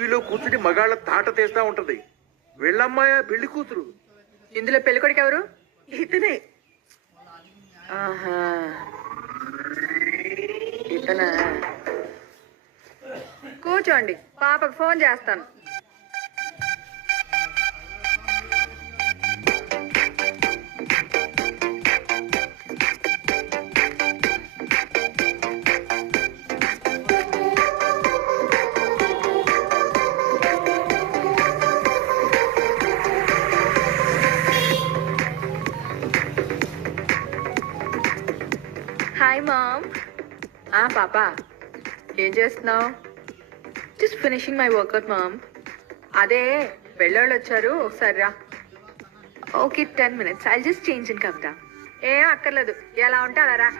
టీవీలో కూర్చుని మగాళ్ళ తాట తీస్తా ఉంటది. వెళ్ళమ్మాయ పెళ్లి కూతురు. ఇందులో పెళ్ళికొడుకు ఎవరు? ఇతనే. ఆహా, ఇతనా? కూర్చోండి, పాపకు ఫోన్ చేస్తాను. Hi mom. పాప ఏం చేస్తున్నావు? Just finishing my workout mom. అదే వెళ్ళోళ్ళు వచ్చారు, ఒకసారి రా. Okay 10 minutes, I just change in కవిత. ఏం అక్కర్లేదు, ఎలా ఉంటే అలా రా.